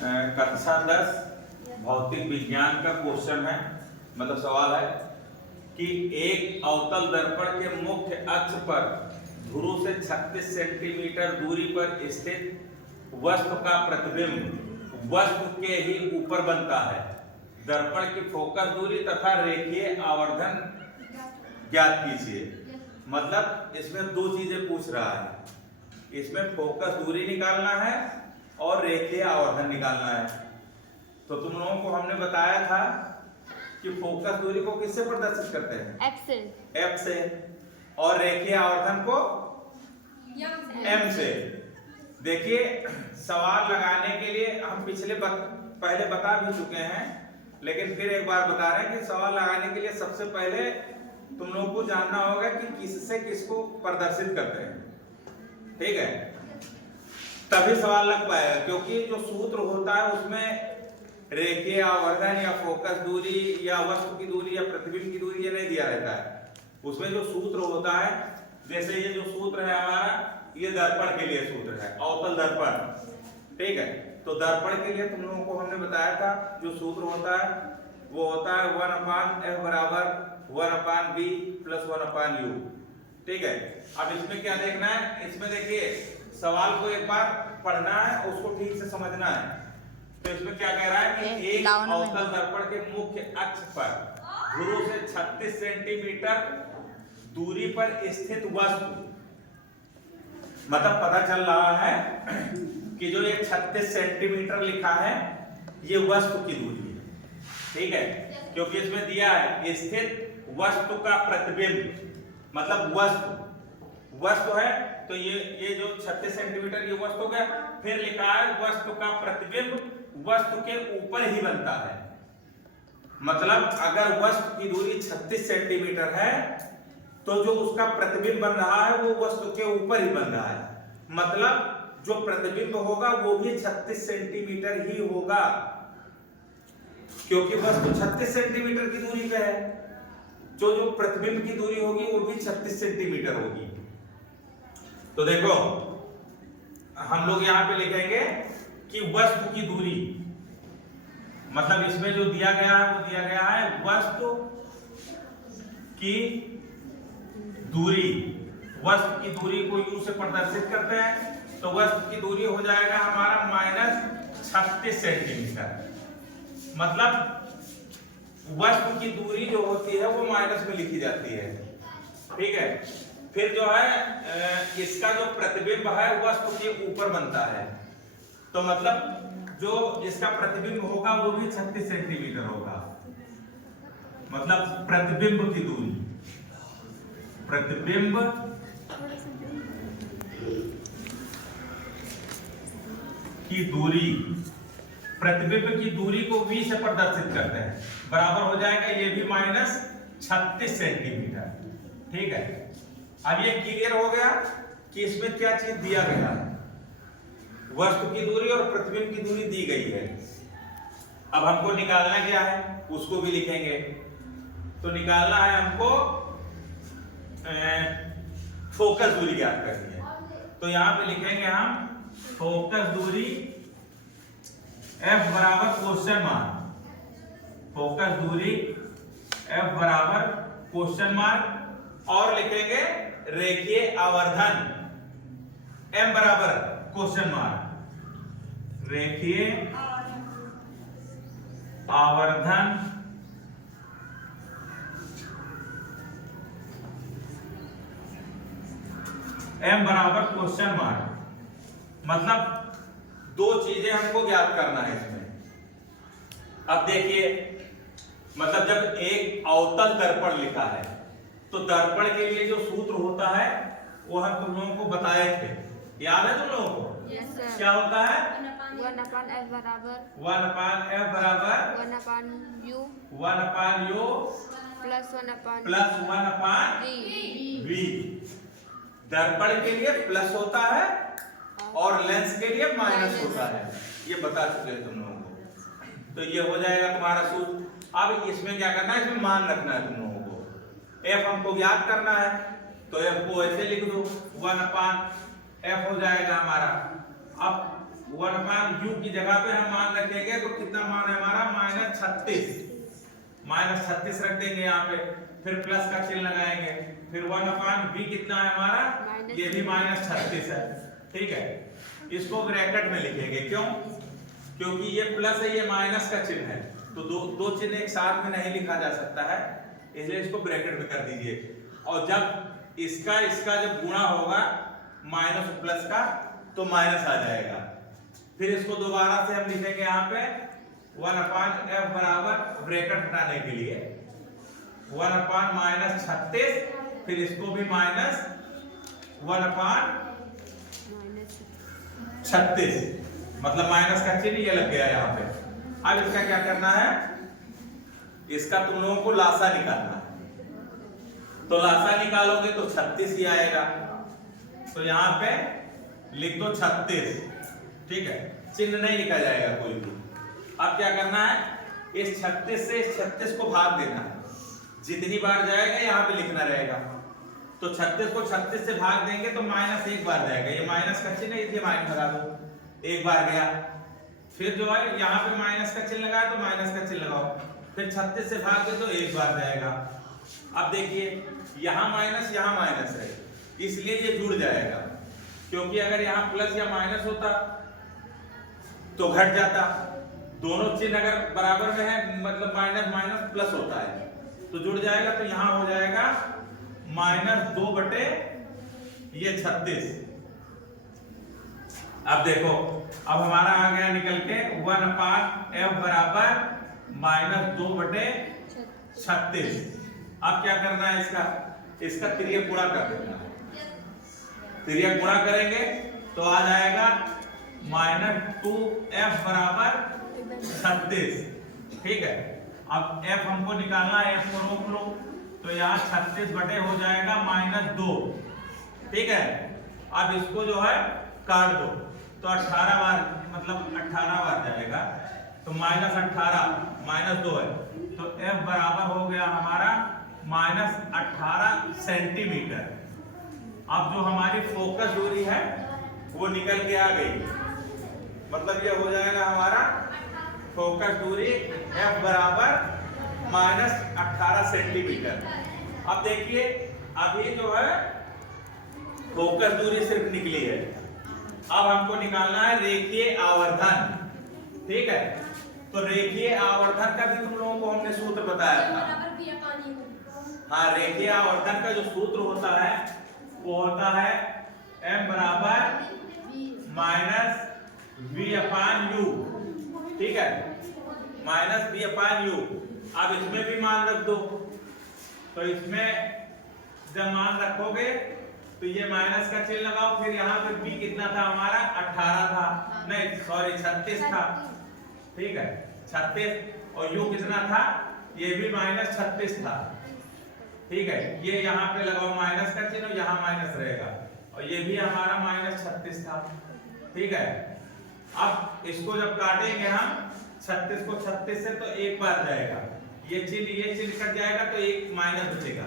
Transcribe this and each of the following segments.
कक्षा 10 भौतिक विज्ञान का क्वेश्चन है, मतलब सवाल है कि एक अवतल दर्पण के मुख्य अक्ष पर ध्रुव से 36 सेंटीमीटर दूरी पर स्थित वस्तु का प्रतिबिंब वस्तु के ही ऊपर बनता है। दर्पण की फोकस दूरी तथा रेखीय आवर्धन ज्ञात कीजिए। मतलब इसमें दो चीजें पूछ रहा है, इसमें फोकस दूरी निकालना है और रेखीय आवर्धन निकालना है। तो तुम लोगों को हमने बताया था कि फोकस दूरी को किससे प्रदर्शित करते हैं? F से और रेखीय आवर्धन को M से। देखिए सवाल लगाने के लिए हम पहले बता भी चुके हैं, लेकिन फिर एक बार बता रहे हैं कि सवाल लगाने के लिए सबसे पहले तुम लोगों को जानना होगा कि किससे किसको प्रदर्शित करते हैं। ठीक है, तभी सवाल लग पाएगा, क्योंकि जो सूत्र होता है उसमें रेखीय आवर्धन या फोकस दूरी या वस्तु की दूरी या प्रतिबिंब की दूरी ये नहीं दिया रहता है। उसमें जो सूत्र होता है, जैसे ये जो सूत्र है हमारा, ये दर्पण के लिए सूत्र है, अवतल दर्पण। ठीक है, तो दर्पण के लिए तुम लोगों को हमने बताया था जो सूत्र होता है वो होता है 1/f बराबर 1/b प्लस 1/u। ठीक है, अब इसमें क्या देखना है, इसमें देखिए सवाल को एक बार पढ़ना है, उसको ठीक से समझना है। तो इसमें क्या कह रहा है कि एक अवतल दर्पण के मुख्य अक्ष पर ध्रुव से 36 सेंटीमीटर दूरी पर स्थित वस्तु, मतलब पता चल रहा है कि जो ये 36 सेंटीमीटर लिखा है ये वस्तु की दूरी है। ठीक है, क्योंकि इसमें दिया है स्थित वस्तु का प्रतिबिंब, मतलब वस्तु है, तो ये जो 36 सेंटीमीटर ये वस्तु का, फिर लिखा है वस्तु का प्रतिबिंब वस्तु के ऊपर ही बनता है। मतलब अगर वस्तु की दूरी 36 सेंटीमीटर है तो जो उसका प्रतिबिंब बन रहा है वो वस्तु के ऊपर ही बन रहा है। मतलब जो प्रतिबिंब होगा वो भी 36 सेंटीमीटर ही होगा, क्योंकि वस्तु 36 सेंटीमीटर की दूरी पे है। जो प्रतिबिंब की दूरी होगी वो भी 36 सेंटीमीटर होगी। तो देखो हम लोग यहाँ पे लिखेंगे कि वस्तु की दूरी, मतलब इसमें जो दिया गया है वो दिया गया है वस्तु की दूरी। वस्तु की दूरी को u से प्रदर्शित करते हैं, तो वस्तु की दूरी हो जाएगा हमारा -36 सेंटीमीटर। मतलब वस्तु की दूरी जो होती है वो माइनस में लिखी जाती है। ठीक है, फिर जो है इसका जो प्रतिबिंब है वस्तु के ऊपर बनता है, तो मतलब जो इसका प्रतिबिंब होगा वो भी 36 सेंटीमीटर होगा। मतलब प्रतिबिंब की दूरी, प्रतिबिंब की दूरी, प्रतिबिंब की दूरी को v से प्रदर्शित करते हैं, बराबर हो जाएगा ये भी -36 सेंटीमीटर। ठीक है, अब ये क्लियर हो गया कि इसमें क्या चीज दिया गया है, वस्तु की दूरी और प्रतिबिंब की दूरी दी गई है। अब हमको निकालना क्या है उसको भी लिखेंगे। तो निकालना है हमको फोकस दूरी ज्ञात करनी है। तो यहां पे लिखेंगे हम फोकस दूरी F बराबर क्वेश्चन मार्क, फोकस दूरी F बराबर क्वेश्चन मार्क, और लिखेंगे रेखीय आवर्धन M बराबर क्वेश्चन मार्क, रेखीय आवर्धन M बराबर क्वेश्चन मार्क। मतलब दो चीजें हमको ज्ञात करना है इसमें। अब देखिए, मतलब जब एक अवतल दर्पण लिखा है तो दर्पण के लिए जो सूत्र होता है वो हम तुम लोगों को बताए थे, याद है तुम लोगों को? Yes, sir. क्या होता है? 1/f बराबर 1/f बराबर 1/u 1/u plus 1/v। Plus 1/v। दर्पण के लिए प्लस होता है और लेंस के लिए माइनस होता है, ये बता चुके हैं तुम लोगों को। तो ये हो जाएगा तुम्हारा सूत्र। अब इसमें क्या करना है, इसमें मान रखना है तुम लोगों को। f हमको ज्ञात करना है, तो f को ऐसे लिख दो 1/f हो जाएगा हमारा। अब 1/u की जगह पे हम मान रखेंगे तो कितना मान है हमारा -36 रख देंगे यहाँ पे, फिर प्लस का चिन्ह लगाएंगे, फिर 1/v कितना है हमारा, ये भी -36 है। ठीक है, इसको ब्रैकेट में लिखेंगे, क्यों? क्योंकि ये प्लस है, ये माइनस का चिन्ह है, तो दो चिन्ह एक साथ में नहीं लिखा जा सकता है, इसलिए इसको ब्रैकेट में कर दीजिए। और जब इसका जब गुणा होगा माइनस और प्लस का तो माइनस आ जाएगा। फिर इसको दोबारा से हम लिखेंगे यहाँ पे 1/f बराबर, ब्रैकेट हटाने के लिए 1/-36, फिर इसको भी -1/36, मतलब माइनस का चिन्ह ये लग गया यहाँ पे। अब इसका क्या करना है, इसका तुम लोगों को लासा निकालना है, तो लासा निकालोगे तो 36 ही आएगा, तो यहाँ पे लिख दो 36। ठीक है, चिन्ह नहीं लिखा जाएगा कोई भी। अब क्या करना है, इस 36 से इस 36 को भाग देना है, जितनी बार जाएगा यहाँ पे लिखना रहेगा। तो 36 को 36 से भाग देंगे तो माइनस एक बार जाएगा, ये माइनस का चिन्ह है, इसलिए माइनस लगा दो, एक बार गया। फिर जो है यहाँ पे माइनस का चिन्ह लगाया तो माइनस का चिन्ह लगाओ, फिर 36 से भाग दे तो एक बार जाएगा। अब देखिए यहाँ माइनस है, इसलिए ये जुड़ जाएगा, क्योंकि अगर यहाँ प्लस या माइनस होता तो घट जाता। दोनों चिन्ह अगर बराबर में है, मतलब माइनस माइनस प्लस होता है तो जुड़ जाएगा, तो यहाँ हो जाएगा -2/36। अब देखो, अब हमारा आ गया निकल के 1/f बराबर -2/36। अब क्या करना है, इसका तिर्यक गुणा कर देना है। तिर्यक गुणा करेंगे तो आ जाएगा -2f बराबर 36। ठीक है, अब f हमको निकालना है, f को रोक लो, तो यहाँ 36 बटे हो जाएगा -2। ठीक है, अब इसको जो है काट दो तो 18 बार, मतलब 18 बार जाएगा, तो -18 -2 है, तो f बराबर हो गया हमारा -18 सेंटीमीटर। अब जो हमारी फोकस दूरी है वो निकल के आ गई, मतलब ये हो जाएगा हमारा फोकस दूरी f बराबर -18 सेंटीमीटर। अब देखिए, अभी जो है फोकस दूरी सिर्फ निकली है, अब हमको निकालना है रेखीय आवर्धन। ठीक है, तो रेखीय आवर्धन का भी तुम लोगों को हमने सूत्र बताया था। हाँ, रेखीय आवर्धन का जो सूत्र होता है वो होता है m बराबर -v/u। ठीक है, -v/u। अब इसमें भी मान रख दो, तो इसमें जब मान रखोगे तो ये माइनस का चिन्ह लगाओ, फिर यहाँ पे b कितना था हमारा, 18 था, नहीं सॉरी 36 था। ठीक है, 36, और u कितना था, ये भी -36 था। ठीक है, ये यहाँ पे लगाओ माइनस का चिन्ह, यहाँ माइनस रहेगा, और ये भी हमारा -36 था। ठीक है, अब इसको जब काटेंगे हम 36 को 36 से तो एक बार जाएगा, ये चिन्ह कट जाएगा तो एक माइनस बचेगा,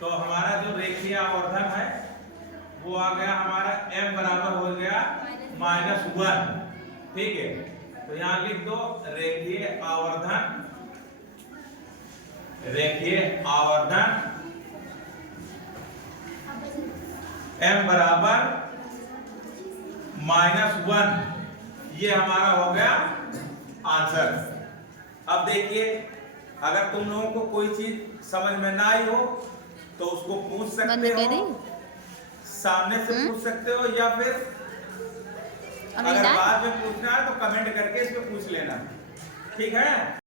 तो हमारा जो रेखीय आवर्धन है वो आ गया हमारा m बराबर हो गया -1। ठीक है, तो यहाँ लिख दो रेखीय आवर्धन m बराबर -1, ये हमारा हो गया आंसर। अब देखिए, अगर तुम लोगों को कोई चीज समझ में ना आई हो तो उसको पूछ सकते हो, सामने से पूछ सकते हो, या फिर अगर बाद में पूछना है तो कमेंट करके इस पे पूछ लेना। ठीक है।